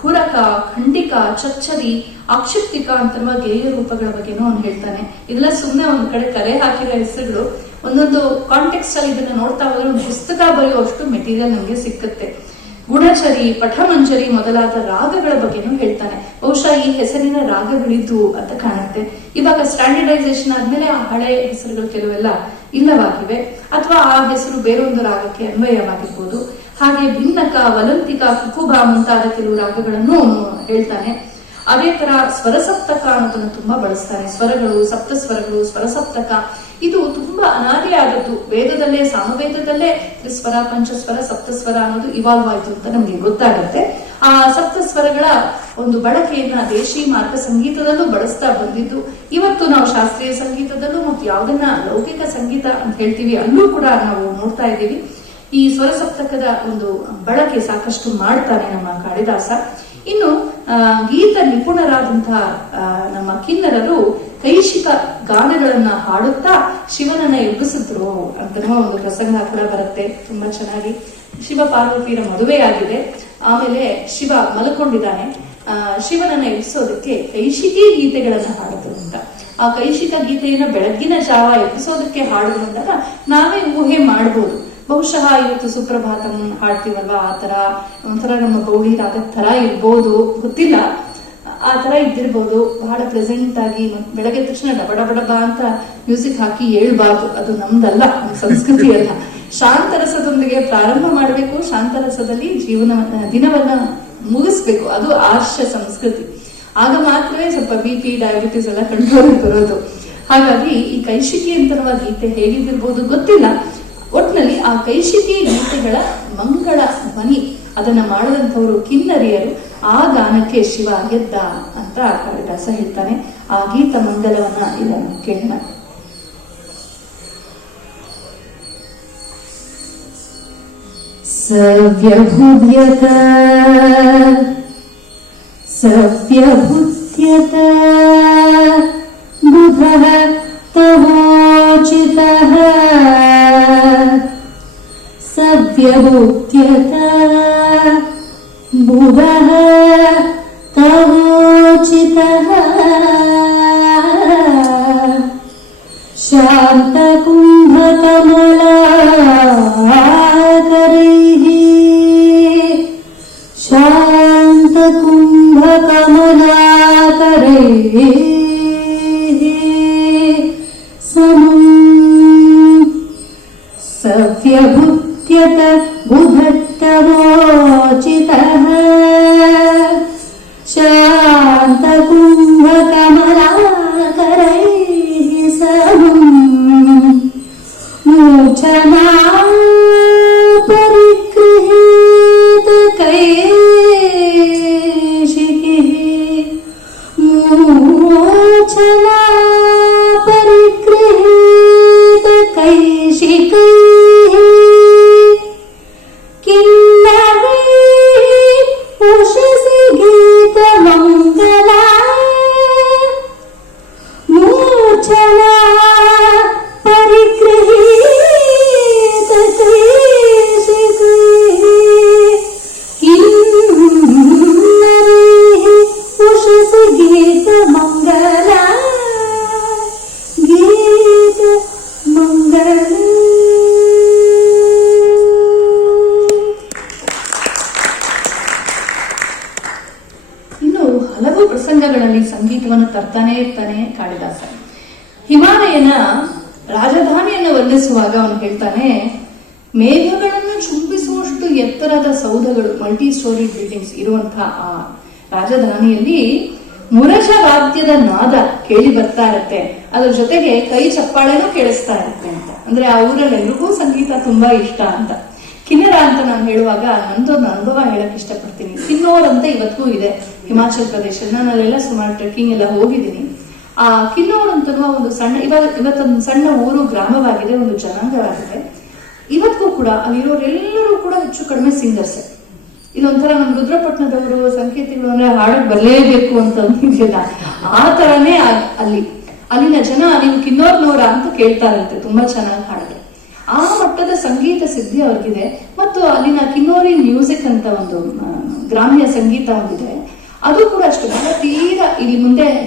ಖುರಕ, ಖಂಡಿಕ, ಚಚ್ಚರಿ, ಆಕ್ಷಿಪ್ತಿಕ ಅಂತನ್ನುವ ಗೇಯ ರೂಪಗಳ ಬಗ್ಗೆನೂ ಅವ್ನು ಹೇಳ್ತಾನೆ. ಇದೆಲ್ಲ ಸುಮ್ಮನೆ ಒಂದ್ ಕಡೆ ಕಲೆ ಹಾಕಿರೋ ಹೆಸರುಗಳು. ಒಂದೊಂದು ಕಾಂಟೆಕ್ಸ್ಟ್ ಅಲ್ಲಿ ಇದನ್ನ ನೋಡ್ತಾ ಹೋದ್ರೆ ಒಂದು ಪುಸ್ತಕ ಬರೆಯುವಷ್ಟು ಮೆಟೀರಿಯಲ್ ನಮ್ಗೆ ಸಿಕ್ಕುತ್ತೆ. ಗುಣಚರಿ, ಪಠಮಂಜರಿ ಮೊದಲಾದ ರಾಗಗಳ ಬಗ್ಗೆನೂ ಹೇಳ್ತಾನೆ. ಬಹುಶಃ ಈ ಹೆಸರಿನ ರಾಗಗಳಿದ್ದು ಅಂತ ಕಾಣುತ್ತೆ. ಇವಾಗ ಸ್ಟ್ಯಾಂಡರ್ಡೈಸೇಷನ್ ಆದ್ಮೇಲೆ ಆ ಹಳೆ ಹೆಸರುಗಳು ಕೆಲವೆಲ್ಲ ಇಲ್ಲವಾಗಿವೆ, ಅಥವಾ ಆ ಹೆಸರು ಬೇರೊಂದು ರಾಗಕ್ಕೆ ಅನ್ವಯವಾಗಿರ್ಬೋದು. ಹಾಗೆ ಭಿನ್ನಕ, ವಲಂತಿಕ, ಕುಕುಬ ಮುಂತಾದ ಕೆಲವು ರಾಗಗಳನ್ನು ಹೇಳ್ತಾನೆ. ಅದೇ ತರ ಸ್ವರಸಪ್ತಕ ಅನ್ನೋದನ್ನು ತುಂಬಾ ಬಳಸ್ತಾನೆ. ಸ್ವರಗಳು, ಸಪ್ತಸ್ವರಗಳು, ಸ್ವರಸಪ್ತಕ ಇದು ತುಂಬಾ ಅನಾದಿಯಾದದ್ದು. ವೇದದಲ್ಲೇ, ಸಾಮವೇದದಲ್ಲೇ ತ್ರಿಸ್ವರ, ಪಂಚಸ್ವರ, ಸಪ್ತಸ್ವರ ಅನ್ನೋದು ಇವಾಲ್ವ್ ಆಯ್ತು ಅಂತ ನಮ್ಗೆ ಗೊತ್ತಾಗುತ್ತೆ. ಆ ಸಪ್ತಸ್ವರಗಳ ಒಂದು ಬಳಕೆಯನ್ನ ದೇಶಿ ಮಾರ್ಗ ಸಂಗೀತದಲ್ಲೂ ಬಳಸ್ತಾ ಬಂದಿದ್ದು. ಇವತ್ತು ನಾವು ಶಾಸ್ತ್ರೀಯ ಸಂಗೀತದಲ್ಲೂ ಮತ್ತು ಯಾವುದನ್ನ ಲೌಕಿಕ ಸಂಗೀತ ಅಂತ ಹೇಳ್ತೀವಿ ಅಲ್ಲೂ ಕೂಡ ನಾವು ನೋಡ್ತಾ ಇದ್ದೀವಿ. ಈ ಸ್ವರ ಸಪ್ತಕದ ಒಂದು ಬಳಕೆ ಸಾಕಷ್ಟು ಮಾಡ್ತಾನೆ ನಮ್ಮ ಕಾಳಿದಾಸ. ಇನ್ನು ಗೀತ ನಿಪುಣರಾದಂತಹ ನಮ್ಮ ಕಿನ್ನರರು ಕೈಶಿಕ ಗಾನಗಳನ್ನ ಹಾಡುತ್ತಾ ಶಿವನನ್ನ ಎಬ್ಬಿಸಿದ್ರು ಅಂತ ಒಂದು ಪ್ರಸಂಗ ಕೂಡ ಬರುತ್ತೆ. ತುಂಬಾ ಚೆನ್ನಾಗಿ ಶಿವ ಪಾರ್ವತಿಯರ ಮದುವೆಯಾಗಿದೆ. ಆಮೇಲೆ ಶಿವ ಮಲ್ಕೊಂಡಿದ್ದಾನೆ. ಶಿವನನ್ನ ಎಬ್ಬಿಸೋದಕ್ಕೆ ಕೈಶಿಕಿ ಗೀತೆಗಳನ್ನ ಹಾಡಿದ್ರು ಅಂತ. ಆ ಕೈಶಿಕ ಗೀತೆಯನ್ನ ಬೆಳಗ್ಗಿನ ಜಾವ ಎಬ್ಬಿಸೋದಕ್ಕೆ ಹಾಡಿದ್ರು ಅಂದಾಗ ನಾವೇ ಊಹೆ ಮಾಡ್ಬೋದು. ಬಹುಶಃ ಇವತ್ತು ಸುಪ್ರಭಾತಂ ಹಾಡ್ತೀವಲ್ವಾ, ಆ ತರ ಒಂಥರ ನಮ್ಮ ಗೌಳಿ ರಾಗದ ತರ ಇರ್ಬೋದು, ಗೊತ್ತಿಲ್ಲ. ಆ ತರ ಇದ್ದಿರ್ಬೋದು. ಬಹಳ ಪ್ರೆಸೆಂಟ್ ಆಗಿ ಬೆಳಗ್ಗೆ ತಕ್ಷಣ ಡಬ ಡಬ ಡಬ ಅಂತ ಮ್ಯೂಸಿಕ್ ಹಾಕಿ ಹೇಳ್ಬಾರ್ದು. ಅದು ನಮ್ದಲ್ಲ, ಸಂಸ್ಕೃತಿ ಅಲ್ಲ. ಶಾಂತರಸದೊಂದಿಗೆ ಪ್ರಾರಂಭ ಮಾಡಬೇಕು, ಶಾಂತರಸದಲ್ಲಿ ದಿನವನ್ನ ಮುಗಿಸ್ಬೇಕು. ಅದು ಆರ್ಷ ಸಂಸ್ಕೃತಿ. ಆಗ ಮಾತ್ರವೇ ಸ್ವಲ್ಪ BP, ಡಯಾಬಿಟಿಸ್ ಎಲ್ಲ ಕಂಟ್ರೋಲ್ ಬರೋದು. ಹಾಗಾಗಿ ಈ ಕೈಶಿಕಿ ಅಂತನ್ನುವ ಗೀತೆ ಹೇಗಿದ್ದಿರ್ಬೋದು ಗೊತ್ತಿಲ್ಲ. ಒಟ್ನಲ್ಲಿ ಆ ಕೈಶಿಕಿ ಗೀತೆಗಳ ಮಂಗಳ ಧ್ವನಿ ಅದನ್ನ ಮಾಡದಂಥವರು ಕಿನ್ನರಿಯರು. ಆ ಗಾನಕ್ಕೆ ಶಿವ ಎದ್ದ ಅಂತ ಕಾಳಿದಾಸ ಹೇಳ್ತಾನೆ. ಆ ಗೀತ ಮಂಗಲವನ್ನ ಇದನ್ನು ಕೇಳೋಣ. ಸವ್ಯಭುಜ್ಯತ ಸವ್ಯಭುಜ सव्यभुक्त्यत बुधः तवोचितः सव्यभुक्त्यत बुधः तवोचितः शान्तकुम्भकमलाकरैः शान्तकुम्भकमलाकरैः समम् सव्यभुक्त्यत बुधत्तवोचितः शान्तकुम्भकमलाकरैः समम् मूर्छना परिगृहीत कैशिकीः मूर्छना परिगृहीत कैशिकैः किन्नरैः उषसि गीतमङ्गला मूर्छना परिगृहीत कैशिकैः किन्नरैः उषसि गीतमङ्गला गीतमङ्गला. ಇನ್ನು ಹಲವು ಪ್ರಸಂಗಗಳಲ್ಲಿ ಸಂಗೀತವನ್ನು ತರ್ತಾನೆ ಇರ್ತಾನೆ ಕಾಳಿದಾಸ. ಹಿಮಾಲಯನ ರಾಜಧಾನಿಯನ್ನು ವರ್ಣಿಸುವಾಗ ಅವನು ಹೇಳ್ತಾನೆ, ಮೇಘಗಳನ್ನು ಚುಂಬಿಸುವಷ್ಟು ಎತ್ತರದ ಸೌಧಗಳು, ಮಲ್ಟಿ ಸ್ಟೋರಿ ಬಿಲ್ಡಿಂಗ್ಸ್ ಇರುವಂತಹ ಆ ರಾಜಧಾನಿಯಲ್ಲಿ ಮುರಜ ವಾದ್ಯದ ನಾದ ಕೇಳಿ ಬರ್ತಾ ಇರತ್ತೆ, ಅದ್ರ ಜೊತೆಗೆ ಕೈ ಚಪ್ಪಾಳೆನೂ ಕೇಳಿಸ್ತಾ ಇರುತ್ತೆ ಅಂತ. ಅಂದ್ರೆ ಆ ಊರಲ್ಲಿ ಎಲ್ರಿಗೂ ಸಂಗೀತ ತುಂಬಾ ಇಷ್ಟ ಅಂತ. ಕಿನ್ನರ ಅಂತ ನಾನು ಹೇಳುವಾಗ ನಂದೊಂದು ಅನುಭವ ಹೇಳಕ್ ಇಷ್ಟಪಡ್ತೀನಿ. ಕಿನ್ನೋರ್ ಅಂತ ಇವತ್ತಿಗೂ ಇದೆ ಹಿಮಾಚಲ್ ಪ್ರದೇಶ. ನಾನು ಅಲ್ಲೆಲ್ಲ ಸುಮಾರು ಟ್ರೆಕ್ಕಿಂಗ್ ಎಲ್ಲ ಹೋಗಿದ್ದೀನಿ. ಆ ಕಿನ್ನೋರ್ ಅಂತ ಒಂದು ಸಣ್ಣ ಇವತ್ತೊಂದು ಸಣ್ಣ ಊರು, ಗ್ರಾಮವಾಗಿದೆ, ಒಂದು ಜನಾಂಗವಾಗಿದೆ. ಇವತ್ತಿಗೂ ಕೂಡ ಅಲ್ಲಿರೋರೆಲ್ಲರೂ ಕೂಡ ಹೆಚ್ಚು ಕಡಿಮೆ ಸಿಂಗರ್ಸ್. ಇದೊಂಥರ ನಮ್ಮ ರುದ್ರಪಟ್ಟಣದವರು ಸಂಕೇತಿಗಳು ಅಂದ್ರೆ ಹಾಡಕ್ ಬರಲೇಬೇಕು ಅಂತ ಅಂತಿಲ್ಲ, ಆ ತರನೇ ಅಲ್ಲಿನ ಜನ ನೀವು ಕಿನ್ನೋರ್ನವರ ಅಂತ ಕೇಳ್ತಾರಂತೆ, ತುಂಬಾ ಚೆನ್ನಾಗಿ ಹಾಡಿದ್ರೆ. ಆ ಮಟ್ಟದ ಸಂಗೀತ ಸಿದ್ಧಿ ಅವ್ರಿಗಿದೆ. ಮತ್ತು ಅಲ್ಲಿನ ಕಿನ್ನೋರಿ ಮ್ಯೂಸಿಕ್ ಅಂತ ಒಂದು ಗ್ರಾಮ್ಯ ಸಂಗೀತ ಒಂದಿದೆ, ಅದು ಕೂಡ ಅಷ್ಟು ಬಹಳ ತೀರ. ಇಲ್ಲಿ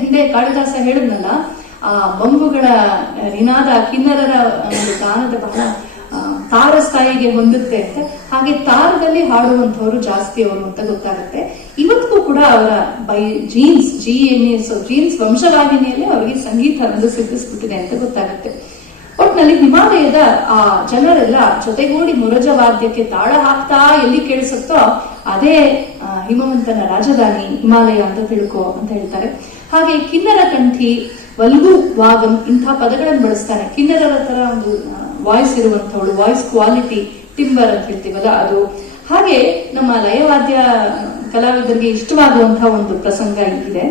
ಹಿಂದೆ ಕಾಳಿದಾಸ ಹೇಳಿದ್ನಲ್ಲ, ಆ ಬಂಬುಗಳ ನಿನಾದ ಕಿನ್ನರರ ಒಂದು ಗಾನದ ಬಹಳ ತಾರ ಸ್ಥಾಯಿಗೆ ಹೊಂದುತ್ತೆ ಅಂತ. ಹಾಗೆ ತಾರದಲ್ಲಿ ಹಾಡುವಂತವರು ಜಾಸ್ತಿ ಅವರು ಅಂತ ಗೊತ್ತಾಗುತ್ತೆ. ಇವತ್ತಿಗೂ ಕೂಡ ಅವರ ಜೀನ್ಸ್ ವಂಶವಾಹಿನಿಯಲ್ಲಿ ಅವರಿಗೆ ಸಂಗೀತ ಅನ್ನೋದು ಸಿದ್ಧಿಸ್ಬಿಟ್ಟಿದೆ ಅಂತ ಗೊತ್ತಾಗುತ್ತೆ. ಒಟ್ನಲ್ಲಿ ಹಿಮಾಲಯದ ಆ ಜನರೆಲ್ಲ ಜೊತೆಗೂಡಿ ಮುರಜ ವಾದ್ಯಕ್ಕೆ ತಾಳ ಹಾಕ್ತಾ ಎಲ್ಲಿ ಕೇಳಿಸುತ್ತೋ ಅದೇ ಹಿಮವಂತನ ರಾಜಧಾನಿ ಹಿಮಾಲಯ ಅಂತ ತಿಳ್ಕೊ ಅಂತ ಹೇಳ್ತಾರೆ. ಹಾಗೆ ಕಿನ್ನರ ಕಂಠಿ, ವಲ್ಗು ವಾಗಂ ಇಂಥ ಪದಗಳನ್ನು ಬಳಸ್ತಾನೆ. ಕಿನ್ನರರ ತರ ಒಂದು ವಾಯ್ಸ್ ಇರುವಂತವಳು, ವಾಯ್ಸ್ ಕ್ವಾಲಿಟಿ, ಟಿಂಬರ್ ಅಂತ ಹೇಳ್ತೀವಲ್ಲ ಅದು. ಹಾಗೆ ನಮ್ಮ ಲಯವಾದ್ಯ ಕಲಾವಿದರಿಗೆ ಇಷ್ಟವಾಗುವಂತಹ ಒಂದು ಪ್ರಸಂಗ ಇದೆ.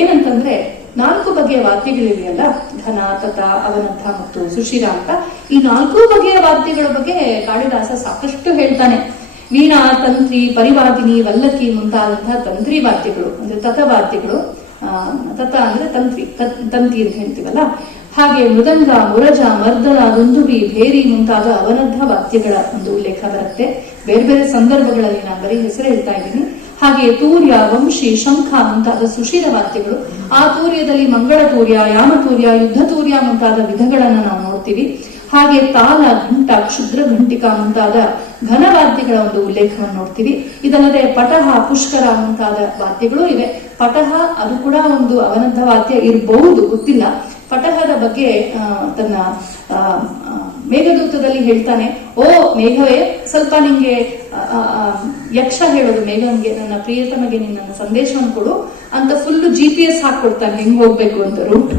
ಏನಂತಂದ್ರೆ 4 ಬಗೆಯ ವಾದ್ಯಗಳಿವೆಯಲ್ಲ, ಘನ, ತತ, ಅವನಂಥ ಮತ್ತು ಸುಶಿರ ಅಂತ. ಈ 4 ಬಗೆಯ ವಾದ್ಯಗಳ ಬಗ್ಗೆ ಕಾಳಿದಾಸ ಸಾಕಷ್ಟು ಹೇಳ್ತಾನೆ. ವೀಣಾ, ತಂತ್ರಿ, ಪರಿವಾದಿನಿ, ವಲ್ಲಕಿ ಮುಂತಾದಂತಹ ತಂತ್ರಿ ವಾದ್ಯಗಳು ಅಂದ್ರೆ ತತವಾದ್ಯಗಳು. ತತ ಅಂದ್ರೆ ತಂತಿ ಅಂತ ಹೇಳ್ತೀವಲ್ಲ. ಹಾಗೆ ಮೃದಂಗ, ಮುರಜ, ಮರ್ದನ, ದುಂದುಬಿ, ಭೇರಿ ಮುಂತಾದ ಅವನದ್ಧ ವಾದ್ಯಗಳ ಒಂದು ಉಲ್ಲೇಖ ಬರುತ್ತೆ. ಬೇರೆ ಬೇರೆ ಸಂದರ್ಭಗಳಲ್ಲಿ ನಾನು ಬರೀ ಹೆಸರು ಹೇಳ್ತಾ ಇದ್ದೀನಿ. ಹಾಗೆ ತೂರ್ಯ, ವಂಶಿ, ಶಂಖ ಮುಂತಾದ ಸುಶೀಲ ವಾದ್ಯಗಳು. ಆ ತೂರ್ಯದಲ್ಲಿ ಮಂಗಳ ತೂರ್ಯ, ಯಾಮತೂರ್ಯ, ಯುದ್ಧ ತೂರ್ಯ ಮುಂತಾದ ವಿಧಗಳನ್ನ ನಾವು ನೋಡ್ತೀವಿ. ಹಾಗೆ ತಾಲ, ಘಂಟ, ಕ್ಷುದ್ರ ಘಂಟಿಕಾ ಮುಂತಾದ ಘನವಾದ್ಯಗಳ ಒಂದು ಉಲ್ಲೇಖವನ್ನು ನೋಡ್ತೀವಿ. ಇದಲ್ಲದೆ ಪಟಹ, ಪುಷ್ಕರ ಮುಂತಾದ ವಾದ್ಯಗಳು ಇವೆ. ಪಟಹ ಅದು ಕೂಡ ಒಂದು ಅವನದ್ಧ ವಾದ್ಯ ಇರಬಹುದು, ಗೊತ್ತಿಲ್ಲ. ಪಟಹದ ಬಗ್ಗೆ ತನ್ನ ಮೇಘದೂತದಲ್ಲಿ ಹೇಳ್ತಾನೆ, ಓ ಮೇಘವೇ, ಸ್ವಲ್ಪ ನಿಂಗೆ ಯಕ್ಷ ಹೇಳೋದು ಮೇಘನ್ಗೆ, ನನ್ನ ಪ್ರಿಯತಮಗೆ ನಿನ್ನ ಸಂದೇಶವನ್ನು ಕೊಡು ಅಂತ ಫುಲ್ GPS ಹಾಕೊಡ್ತಾನೆ, ಹೆಂಗ್ ಹೋಗ್ಬೇಕು ಅಂತ ರೂಟ್.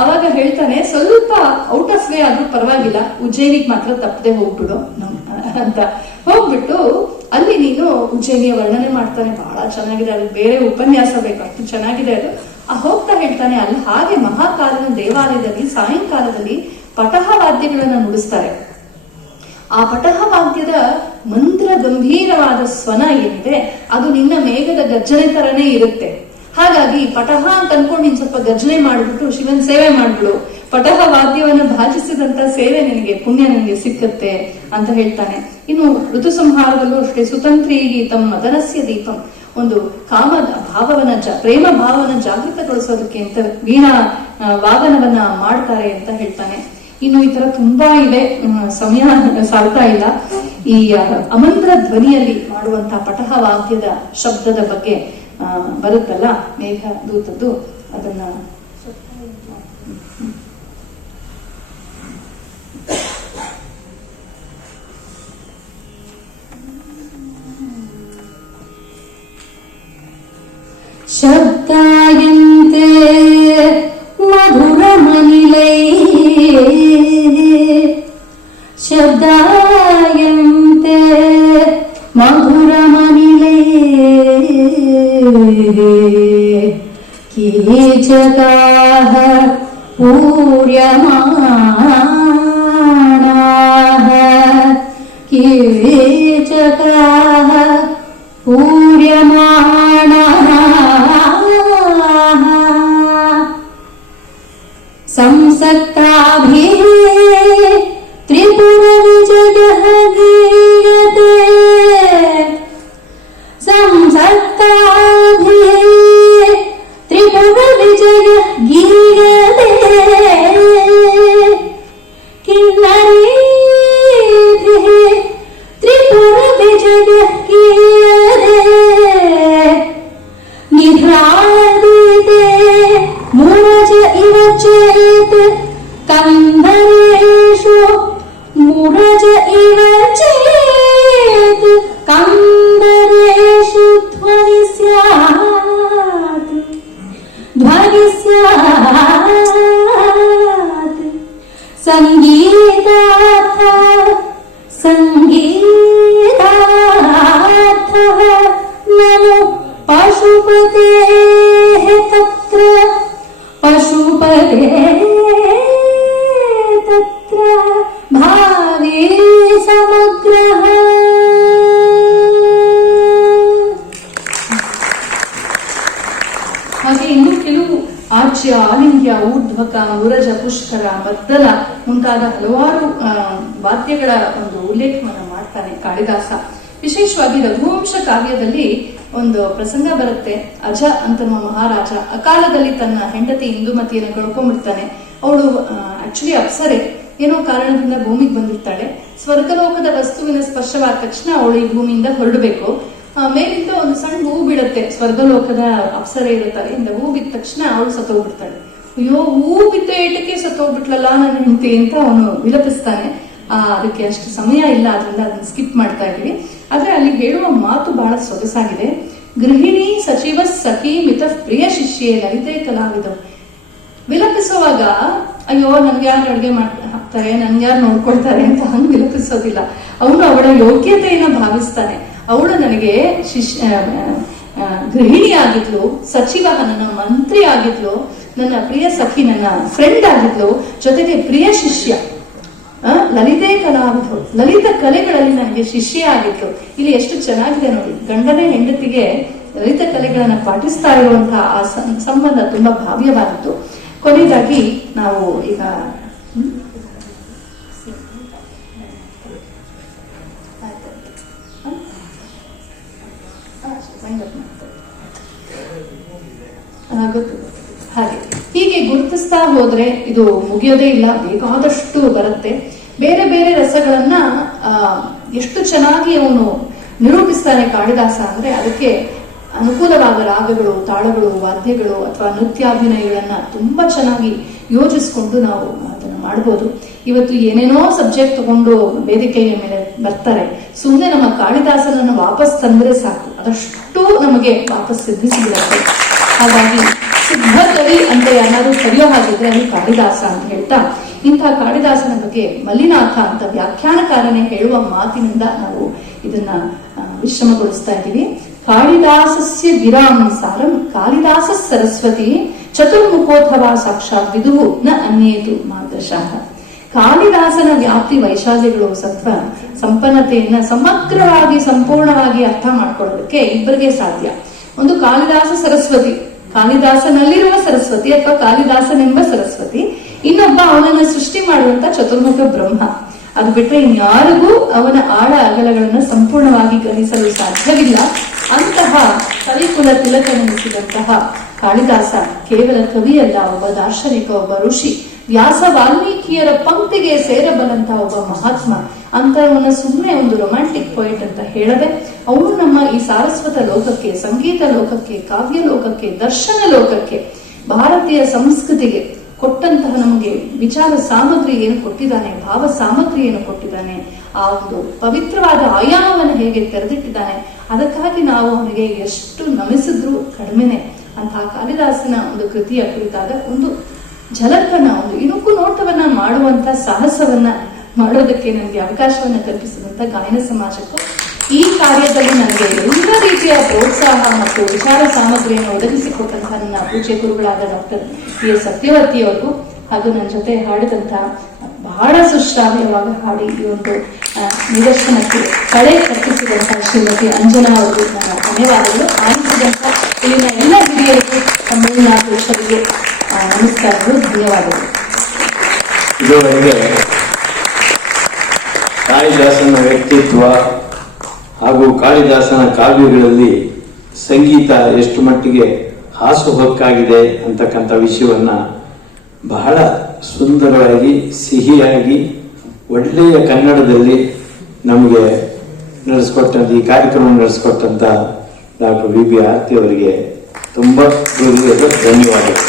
ಅವಾಗ ಹೇಳ್ತಾನೆ, ಸ್ವಲ್ಪ ಔಟ್ ಆಫ್ ವೇ ಆದ್ರೂ ಪರವಾಗಿಲ್ಲ, ಉಜ್ಜಯಿನಿಗೆ ಮಾತ್ರ ತಪ್ಪದೆ ಹೋಗ್ಬಿಡು ಅಂತ. ಹೋಗ್ಬಿಟ್ಟು ಅಲ್ಲಿ ನೀನು ಉಜ್ಜಯಿನಿಯ ವರ್ಣನೆ ಮಾಡ್ತಾನೆ, ಬಹಳ ಚೆನ್ನಾಗಿದೆ. ಅಲ್ಲಿ ಬೇರೆ ಉಪನ್ಯಾಸ ಬೇಕು, ಅಷ್ಟು ಚೆನ್ನಾಗಿದೆ ಅದು. ಹೋಗ್ತಾ ಹೇಳ್ತಾನೆ, ಅಲ್ಲಿ ಹಾಗೆ ಮಹಾಕಾಲನ ದೇವಾಲಯದಲ್ಲಿ ಸಾಯಂಕಾಲದಲ್ಲಿ ಪಟಹ ವಾದ್ಯಗಳನ್ನ ನುಡಿಸ್ತಾರೆ. ಆ ಪಟಹ ವಾದ್ಯದ ಮಂತ್ರ ಗಂಭೀರವಾದ ಸ್ವನ ಏನಿದೆ ಅದು ನಿನ್ನ ಮೇಘದ ಗರ್ಜನೆ ತರನೇ ಇರುತ್ತೆ. ಹಾಗಾಗಿ ಪಟಹ ಅಂತ ಅನ್ಕೊಂಡು ನೀನ್ ಸ್ವಲ್ಪ ಗರ್ಜನೆ ಮಾಡ್ಬಿಟ್ಟು ಶಿವನ್ ಸೇವೆ ಮಾಡ್ಬಿಡು, ಪಟಹ ವಾದ್ಯವನ್ನು ಭಾಜಿಸಿದಂತ ಸೇವೆ ನಿನಗೆ ಪುಣ್ಯ ನಿನಗೆ ಸಿಕ್ಕತ್ತೆ ಅಂತ ಹೇಳ್ತಾನೆ. ಇನ್ನು ಋತು ಸಂಹಾರದಲ್ಲೂ ಅಷ್ಟೇ ಸುತಂತ್ರೀ ಗೀತಂ ಮದನಸ್ಯ ದೀಪಂ, ಒಂದು ಕಾಮ ಭಾವವನ್ನ ಪ್ರೇಮ ಭಾವನ ಜಾಗೃತಗೊಳಿಸೋದಕ್ಕೆ ಅಂತ ವೀಣಾ ವಾದನವನ್ನ ಮಾಡ್ತಾರೆ ಅಂತ ಹೇಳ್ತಾನೆ. ಇನ್ನು ಈ ತರ ತುಂಬಾ ಇದೆ, ಸಮಯ ಸಾಲ್ತಾ ಇಲ್ಲ. ಈ ಅಮಂತ್ರ ಧ್ವನಿಯಲ್ಲಿ ಮಾಡುವಂತಹ ಪಟಹ ವಾದ್ಯದ ಶಬ್ದದ ಬಗ್ಗೆ ಬರುತ್ತಲ್ಲ ಮೇಘ ದೂತದ್ದು, ಅದನ್ನ ಶಬ್ದಾಯಂತೆ ಮಧುರಮನಿಲೈ, ಶಬ್ದಾಯಂತೆ ಮಧುರಮನಿಲೈ, ಕೀಚಕಾಃ ಪೂರ್ಯಮಾಣಾಃ, ಕೀಚಕಾಃ ಪೂರ್ಯಮಾಣಾಃ, ಸಂಸಕ್ತಾಭಿಃ ತ್ರಿಪುರವಿಜಯಃ ಗೀಯತೆ, ಸಂಸಕ್ತಾಭಿಃ ತ್ರಿಪುರವಿಜಯಃ ಗೀಯತೆ, ಕಿನ್ನರೀಭಿಃ ತ್ರಿಪುರವಿಜಯಃ ಗೀಯತೆ, ನಿಭ್ರಾದೀತೆ ಮುರಜ ಇವ ಚೇತ್ ಕಂದರೇಷು, ಮುರಜ ಇವ ಚೇತ್ ಕಂದರೇಷು ಧ್ವನಿ ಸ್ಯಾತ್, ಧ್ವನಿ ಸ್ಯಾತ್, ಸಂಗೀತಾರ್ಥ ಸಂಗೀತಾರ್ಥ ನಮೋ ಪಶುಪತೇಃ ತತ್ರ, ಪಶುಪತೇಃ ತತ್ರ ಭಾವೇ ಸಮಗ್ರಃ. ಹಾಗೆ ಇನ್ನು ಕೆಲವು ಆಚ್ಯ, ಆಲಿಂಗ್ಯ, ಊರ್ಧ್ವಕ, ಮುರಜ, ಪುಷ್ಕರ, ಮದ್ದಲ ಮುಂತಾದ ಹಲವಾರು ವಾದ್ಯಗಳ ಒಂದು ಉಲ್ಲೇಖವನ್ನು ಮಾಡ್ತಾನೆ ಕಾಳಿದಾಸ. ವಿಶೇಷವಾಗಿ ರಘುವಂಶ ಕಾವ್ಯದಲ್ಲಿ ಒಂದು ಪ್ರಸಂಗ ಬರುತ್ತೆ. ಅಜ ಅಂತನ್ನುವ ಮಹಾರಾಜ ಅಕಾಲದಲ್ಲಿ ತನ್ನ ಹೆಂಡತಿ ಇಂದುಮತಿಯನ್ನು ಕಳ್ಕೊಂಡ್ಬಿಡ್ತಾನೆ. ಅವಳು ಆಕ್ಚುಲಿ ಅಪ್ಸರೆ, ಏನೋ ಕಾರಣದಿಂದ ಭೂಮಿಗೆ ಬಂದಿರ್ತಾಳೆ. ಸ್ವರ್ಗಲೋಕದ ವಸ್ತುವಿನ ಸ್ಪರ್ಶವಾದ ತಕ್ಷಣ ಅವಳು ಈ ಭೂಮಿಯಿಂದ ಹೊರಡಬೇಕು. ಮೇಲಿಂದ ಒಂದು ಸಣ್ಣ ಹೂ ಬೀಳುತ್ತೆ, ಸ್ವರ್ಗಲೋಕದ ಅಪ್ಸರೆ ಇರುತ್ತಾರೆ ಇಂದ ಹೂ ಬಿದ್ದ ತಕ್ಷಣ ಅವಳು ಸತ್ತೋಗ್ಬಿಡ್ತಾಳೆ. ಅಯ್ಯೋ, ಹೂ ಬಿದ್ದ ಏಟಕ್ಕೆ ಸತ್ತೋಗ್ಬಿಟ್ಲಲ್ಲ ನನ್ನ ಹೆಂಡತಿ ಅಂತ ಅವನು ವಿಲಪಿಸ್ತಾನೆ. ಅದಕ್ಕೆ ಅಷ್ಟು ಸಮಯ ಇಲ್ಲ, ಅದರಿಂದ ಅದನ್ನ ಸ್ಕಿಪ್ ಮಾಡ್ತಾ ಇದ್ದೀವಿ. ಆದ್ರೆ ಅಲ್ಲಿ ಹೇಳುವ ಮಾತು ಬಹಳ ಸೊಗಸಾಗಿದೆ. ಗೃಹಿಣಿ ಸಚಿವ ಸಖಿ ಮಿತ ಪ್ರಿಯ ಶಿಷ್ಯೆ ಲಲಿತೆ ಕಲಾವಿದ. ವಿಲಪಿಸುವಾಗ ಅಯ್ಯೋ ನನ್ಗೆ ಯಾರು ಅಡುಗೆ ಹಾಕ್ತಾರೆ, ನನ್ಗೆ ಯಾರು ನೋಡ್ಕೊಳ್ತಾರೆ ಅಂತ ಹಂಗೆ ವಿಲಪಿಸೋದಿಲ್ಲ. ಅವನು ಅವಳ ಯೋಗ್ಯತೆಯನ್ನ ಭಾವಿಸ್ತಾನೆ. ಅವಳು ನನಗೆ ಗೃಹಿಣಿ ಆಗಿದ್ಲು, ಸಚಿವ ನನ್ನ ಮಂತ್ರಿ ಆಗಿದ್ಲು, ನನ್ನ ಪ್ರಿಯ ಸಖಿ ನನ್ನ ಫ್ರೆಂಡ್ ಆಗಿದ್ಲು, ಜೊತೆಗೆ ಪ್ರಿಯ ಶಿಷ್ಯ ಲಲಿತೆ ಕಲಾವಿದ್ರು, ಲಲಿತ ಕಲೆಗಳಲ್ಲಿ ನನಗೆ ಶಿಷ್ಯ ಆಗಿತ್ತು. ಇಲ್ಲಿ ಎಷ್ಟು ಚೆನ್ನಾಗಿದೆ ನೋಡಿ, ಗಂಡನೇ ಹೆಂಡತಿಗೆ ಲಲಿತ ಕಲೆಗಳನ್ನ ಪಾಠಿಸ್ತಾ ಇರುವಂತಹ ಆ ಸಂಬಂಧ ತುಂಬಾ ಭಾವ್ಯವಾದದ್ದು. ಕೊನೆಯದಾಗಿ ನಾವು ಈಗ ಹಾಗೆ ಹೀಗೆ ಗುರುತಿಸ್ತಾ ಹೋದ್ರೆ ಇದು ಮುಗಿಯೋದೇ ಇಲ್ಲ, ಬೇಕಾದಷ್ಟು ಬರುತ್ತೆ. ಬೇರೆ ಬೇರೆ ರಸಗಳನ್ನ ಎಷ್ಟು ಚೆನ್ನಾಗಿ ಅವನು ನಿರೂಪಿಸ್ತಾನೆ ಕಾಳಿದಾಸ ಅಂದ್ರೆ ಅದಕ್ಕೆ ಅನುಕೂಲವಾದ ರಾಗಗಳು, ತಾಳಗಳು, ವಾದ್ಯಗಳು ಅಥವಾ ನೃತ್ಯಾಭಿನಯಗಳನ್ನ ತುಂಬಾ ಚೆನ್ನಾಗಿ ಯೋಜಿಸ್ಕೊಂಡು ನಾವು ಅದನ್ನ ಮಾಡ್ಬೋದು. ಇವತ್ತು ಏನೇನೋ ಸಬ್ಜೆಕ್ಟ್ ತಗೊಂಡು ವೇದಿಕೆಯ ಮೇಲೆ ಬರ್ತಾರೆ. ಸುಮ್ಮನೆ ನಮ್ಮ ಕಾಳಿದಾಸನನ್ನು ವಾಪಸ್ ತಂದ್ರೆ ಸಾಕು, ಅದಷ್ಟು ನಮಗೆ ವಾಪಸ್ ಸಿದ್ಧಿಸಿಬಿಡುತ್ತೆ. ಹಾಗಾಗಿ ಸಿದ್ಧ ಕವಿ ಅಂತ ಯಾರಾದ್ರೂ ಕರೆಯೋ ಹಾಗಿದ್ರೆ ಅದು ಕಾಳಿದಾಸ ಅಂತ ಹೇಳ್ತಾ, ಇಂತಹ ಕಾಳಿದಾಸನ ಬಗ್ಗೆ ಮಲ್ಲಿನಾಥ ಅಂತ ವ್ಯಾಖ್ಯಾನಕಾರನೇ ಹೇಳುವ ಮಾತಿನಿಂದ ನಾವು ಇದನ್ನ ವಿಶ್ರಮಗೊಳಿಸ್ತಾ ಇದ್ದೀವಿ. ಕಾಳಿದಾಸಸ್ಯ ಗಿರಾಂ ಸಾರಂ ಕಾಳಿದಾಸ ಸರಸ್ವತಿ ಚತುರ್ಮುಖೋಥವಾ ಸಾಕ್ಷಾತ್ ವಿದುಹು ನ ಅನ್ಯೇತು ಮಾದೃಶಃ. ಕಾಳಿದಾಸನ ವ್ಯಾಪ್ತಿ, ವೈಶಾಲ್ಯಗಳು, ಸತ್ವ ಸಂಪನ್ನತೆಯನ್ನ ಸಮಗ್ರವಾಗಿ ಸಂಪೂರ್ಣವಾಗಿ ಅರ್ಥ ಮಾಡ್ಕೊಳ್ಳೋದಕ್ಕೆ ಇಬ್ಬರಿಗೆ ಸಾಧ್ಯ. ಒಂದು ಕಾಳಿದಾಸ ಸರಸ್ವತಿ. ಕಾಳಿದಾಸನಲ್ಲಿರುವ ಸರಸ್ವತಿ ಅಥವಾ ಕಾಳಿದಾಸನೆಂಬ ಸರಸ್ವತಿ, ಇನ್ನೊಬ್ಬ ಅವನನ್ನು ಸೃಷ್ಟಿ ಮಾಡುವಂತ ಚತುರ್ಮುಖ ಬ್ರಹ್ಮ. ಅದು ಬಿಟ್ರೆ ಇನ್ಯಾರಿಗೂ ಅವನ ಆಳ ಅಗಲಗಳನ್ನು ಸಂಪೂರ್ಣವಾಗಿ ಗ್ರಹಿಸಲು ಸಾಧ್ಯವಿಲ್ಲ. ಅಂತಹ ಕವಿಕುಲ ತಿಲಕನೆನಿಸಿದಂತಹ ಕಾಳಿದಾಸ ಕೇವಲ ಕವಿಯಲ್ಲ, ಒಬ್ಬ ದಾರ್ಶನಿಕ, ಒಬ್ಬ ಋಷಿ, ವ್ಯಾಸ ವಾಲ್ಮೀಕಿಯರ ಪಂಕ್ತಿಗೆ ಸೇರಬಲ್ಲಂತಹ ಒಬ್ಬ ಮಹಾತ್ಮ. ಅಂತವನ್ನ ಸುಮ್ಮನೆ ಒಂದು ರೊಮ್ಯಾಂಟಿಕ್ ಪೊಯಿಟ್ ಅಂತ ಹೇಳದೆ, ಅವನು ನಮ್ಮ ಈ ಸಾರಸ್ವತ ಲೋಕಕ್ಕೆ, ಸಂಗೀತ ಲೋಕಕ್ಕೆ, ಕಾವ್ಯ ಲೋಕಕ್ಕೆ, ದರ್ಶನ ಲೋಕಕ್ಕೆ, ಭಾರತೀಯ ಸಂಸ್ಕೃತಿಗೆ ಕೊಟ್ಟಂತಹ ನಮಗೆ ವಿಚಾರ ಸಾಮಗ್ರಿ ಏನು ಕೊಟ್ಟಿದ್ದಾನೆ, ಭಾವ ಸಾಮಗ್ರಿ ಏನು ಕೊಟ್ಟಿದ್ದಾನೆ, ಆ ಒಂದು ಪವಿತ್ರವಾದ ಆಯಾಮವನ್ನು ಹೇಗೆ ತೆರೆದಿಟ್ಟಿದ್ದಾನೆ, ಅದಕ್ಕಾಗಿ ನಾವು ಅವನಿಗೆ ಎಷ್ಟು ನಮಿಸಿದ್ರು ಕಡಿಮೆನೆ. ಅಂತಹ ಕಾಳಿದಾಸನ ಒಂದು ಕೃತಿಯ ಕುರಿತಾದ ಒಂದು ಝಲಕನ್ನ, ಒಂದು ಇಣುಕು ನೋಟವನ್ನ ಮಾಡುವಂತ ಸಾಹಸವನ್ನ ಮಾಡೋದಕ್ಕೆ ನನಗೆ ಅವಕಾಶವನ್ನ ಕಲ್ಪಿಸಿದಂತ ಗಾಯನ ಸಮಾಜಕ್ಕೂ ಈ ಕಾರ್ಯದಲ್ಲಿ ನನಗೆ ಎಲ್ಲ ರೀತಿಯ ಪ್ರೋತ್ಸಾಹ ಮತ್ತು ವಿಚಾರ ಸಾಮಗ್ರಿಯನ್ನು ಒದಗಿಸಿಕೊಟ್ಟಂತಹ ನನ್ನ ಪೂಜ್ಯ ಗುರುಗಳಾದ ಡಾಕ್ಟರ್ ಪಿ ಎಸ್ ಸತ್ಯವತಿ ಅವರಿಗೂ, ಹಾಗೂ ನನ್ನ ಜೊತೆ ಹಾಡಿದಂತಹ ಬಹಳ ಸುಶ್ರಾವ್ಯವಾಗಿ ಹಾಡಿ ಈ ಒಂದು ನಿದರ್ಶನಕ್ಕೆ ಕಳೆ ಕಟ್ಟಿಸಿದಂತಹ ಶ್ರೀಮತಿ ಅಂಜನಾ ಅವರಿಗೂ ನನ್ನ ಧನ್ಯವಾದಗಳು. ಆಲಿಸಿದಂತ ಇಲ್ಲಿನ ಎಲ್ಲ ಹಿರಿಯರಿಗೂ, ತಮಿಳುನಾಡು ನಮಸ್ಕಾರಗಳು, ಧನ್ಯವಾದಗಳು. ಇದುವರೆಗೆ ಕಾಳಿದಾಸನ ವ್ಯಕ್ತಿತ್ವ ಹಾಗೂ ಕಾಳಿದಾಸನ ಕಾವ್ಯಗಳಲ್ಲಿ ಸಂಗೀತ ಎಷ್ಟು ಮಟ್ಟಿಗೆ ಹಾಸುಹೊಕ್ಕಾಗಿದೆ ಅಂತಕ್ಕಂಥ ವಿಷಯವನ್ನ ಬಹಳ ಸುಂದರವಾಗಿ, ಸಿಹಿಯಾಗಿ, ಒಳ್ಳೆಯ ಕನ್ನಡದಲ್ಲಿ ನಮಗೆ ನಡೆಸಿಕೊಟ್ಟಂತ, ಈ ಕಾರ್ಯಕ್ರಮ ನಡೆಸಿಕೊಟ್ಟಂತ ಡಾಕ್ಟರ್ ವಿ ಬಿ ಆರ್ತಿ ಅವರಿಗೆ ತುಂಬಾ ಹೃದಯದ ಧನ್ಯವಾದಗಳು.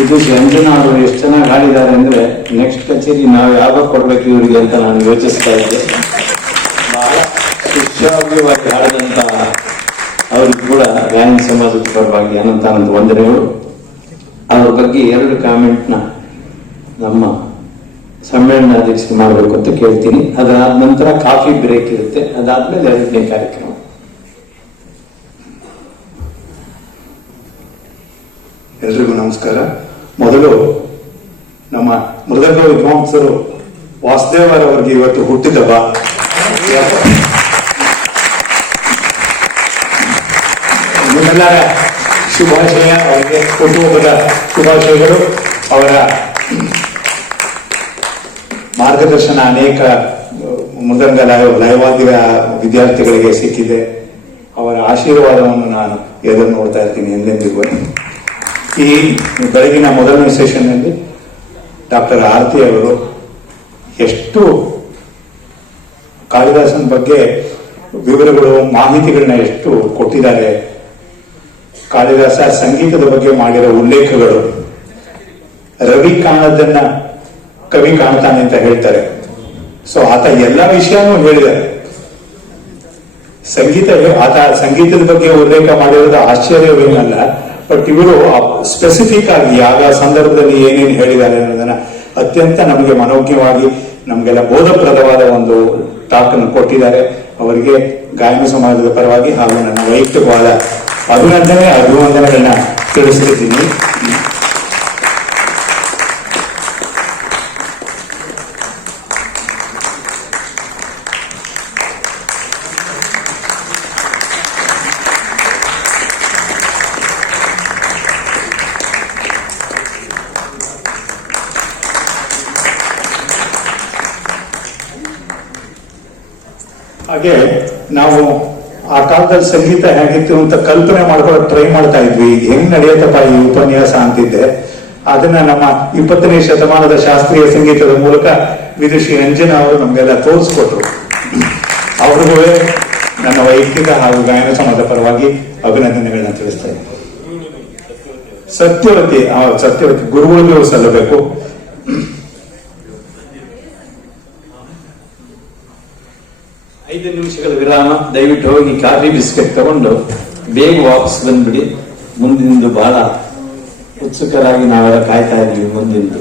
ಇದು ಅಂಜನಾ ಅವರು ಎಷ್ಟು ಚೆನ್ನಾಗಿ ಹಾಡಿದ್ದಾರೆ ಅಂದ್ರೆ, ನೆಕ್ಸ್ಟ್ ಕಚೇರಿ ನಾವು ಯಾವಾಗ ಕೊಡ್ಬೇಕು ಇವರಿಗೆ ಅಂತ ನಾನು ಯೋಚಿಸ್ತಾ ಇದ್ದೆ. ಬಹಳ ಸುಶ್ರಾವ್ಯವಾಗಿ ಹಾಡಿದಂತ ಅವ್ರಿಗೆ ಕೂಡ ಗಾಯನ ಸಮಾಜದ ಪರವಾಗಿ ಅನಂತ ವಂದನೆಗಳು. ಅವ್ರ ಬಗ್ಗೆ 2 ಕಾಮೆಂಟ್ನ ನಮ್ಮ ಸಮ್ಮೇಳನಾಧ್ಯಕ್ಷರು ಮಾಡಬೇಕು ಅಂತ ಕೇಳ್ತೀನಿ. ಅದಾದ ನಂತರ ಕಾಫಿ ಬ್ರೇಕ್ ಇರುತ್ತೆ, ಅದಾದ್ಮೇಲೆ 2ನೇ ಕಾರ್ಯಕ್ರಮ. ಎಲ್ರಿಗೂ ನಮಸ್ಕಾರ. ಮೊದಲು ನಮ್ಮ ಮೃದಂಗ ವಿದ್ವಾಂಸರು ವಾಸುದೇವರವರಿಗೆ ಇವತ್ತು ಹುಟ್ಟಿದಬ್ಬ. ನಿಮ್ಮೆಲ್ಲರ ಶುಭಾಶಯ, ಅವರಿಗೆ ಹುಟ್ಟುಹಬ್ಬದ ಶುಭಾಶಯಗಳು. ಅವರ ಮಾರ್ಗದರ್ಶನ ಅನೇಕ ಮೃದಂಗ ಲಯವಾದ್ಯ ವಿದ್ಯಾರ್ಥಿಗಳಿಗೆ ಸಿಕ್ಕಿದೆ. ಅವರ ಆಶೀರ್ವಾದವನ್ನು ನಾನು ಎದುರು ನೋಡ್ತಾ ಇರ್ತೀನಿ ಎಂದೆಂದಿಗೂ. ಈ ಬೆಳಗಿನ ಮೊದಲನೇ ಸೆಷನ್ ನಲ್ಲಿ ಡಾಕ್ಟರ್ ಆರತಿ ಅವರು ಎಷ್ಟು ಕಾಳಿದಾಸನ ಬಗ್ಗೆ ವಿವರಗಳು, ಮಾಹಿತಿಗಳನ್ನ ಎಷ್ಟು ಕೊಟ್ಟಿದ್ದಾರೆ. ಕಾಳಿದಾಸ ಸಂಗೀತದ ಬಗ್ಗೆ ಮಾಡಿರೋ ಉಲ್ಲೇಖಗಳು, ರವಿ ಕಾಣದನ್ನ ಕವಿ ಕಾಣ್ತಾನೆ ಅಂತ ಹೇಳ್ತಾರೆ. ಸೊ ಆತ ಎಲ್ಲ ವಿಷಯನೂ ಹೇಳಿದ್ದಾರೆ. ಆತ ಸಂಗೀತದ ಬಗ್ಗೆ ಉಲ್ಲೇಖ ಮಾಡಿರೋದು ಆಶ್ಚರ್ಯವೇನಲ್ಲ. ಬಟ್ ಇವರು ಸ್ಪೆಸಿಫಿಕ್ ಆಗಿ ಯಾವ ಸಂದರ್ಭದಲ್ಲಿ ಏನೇನು ಹೇಳಿದ್ದಾರೆ ಅನ್ನೋದನ್ನ ಅತ್ಯಂತ ನಮಗೆ ಮನೋಜ್ಞವಾಗಿ, ನಮಗೆಲ್ಲ ಬೋಧಪ್ರದವಾದ ಒಂದು ಟಾಕ್ ಅನ್ನು ಕೊಟ್ಟಿದ್ದಾರೆ. ಅವರಿಗೆ ಗಾಯನ ಸಮಾಜದ ಪರವಾಗಿ ಹಾಗೂ ನನ್ನ ವೈಯಕ್ತಿಕವಾದ ಅಭಿವಂದನೆಗಳನ್ನ ತಿಳಿಸ್ತಿದ್ದೀನಿ. ಹಾಗೆ ನಾವು ಆ ಕಾಲದಲ್ಲಿ ಸಂಗೀತ ಹೇಗಿತ್ತು ಅಂತ ಕಲ್ಪನೆ ಮಾಡ್ಕೊಳ್ಳೋ ಟ್ರೈ ಮಾಡ್ತಾ ಇದ್ವಿ. ಹೆಂಗ್ ನಡೆಯತ್ತಪ್ಪ ಈ ಉಪನ್ಯಾಸ ಅಂತಿದ್ದೆ. ಅದನ್ನ ನಮ್ಮ 20ನೇ ಶತಮಾನದ ಶಾಸ್ತ್ರೀಯ ಸಂಗೀತದ ಮೂಲಕ ವಿದುಷಿ ಅಂಜನಾ ಅವರು ನಮ್ಗೆಲ್ಲ ತೋರಿಸ್ಕೊಟ್ರು. ಅವ್ರಿಗೂ ನನ್ನ ವೈಯಕ್ತಿಕ ಹಾಗೂ ಗಾಯನ ಸಮಾಜದ ಪರವಾಗಿ ಅಭಿನಂದನೆಗಳನ್ನ ತಿಳಿಸ್ತಾ ಇದ್ದೀನಿ. ಸತ್ಯವತಿ ಗುರುಗಳಿಗೂ ಸಲ್ಲಬೇಕು. 5 ನಿಮಿಷಗಳ ವಿರಾಮ. ದಯವಿಟ್ಟು ಹೋಗಿ ಕಾಫಿ ಬಿಸ್ಕೆಟ್ ತಗೊಂಡು ಬೇಗ ವಾಪಸ್ ಬಂದ್ಬಿಡಿ. ಮುಂದಿಂದು ಬಹಳ ಉತ್ಸುಕರಾಗಿ ನಾವೆಲ್ಲ ಕಾಯ್ತಾ ಇದ್ದೀವಿ ಮುಂದಿಂದು.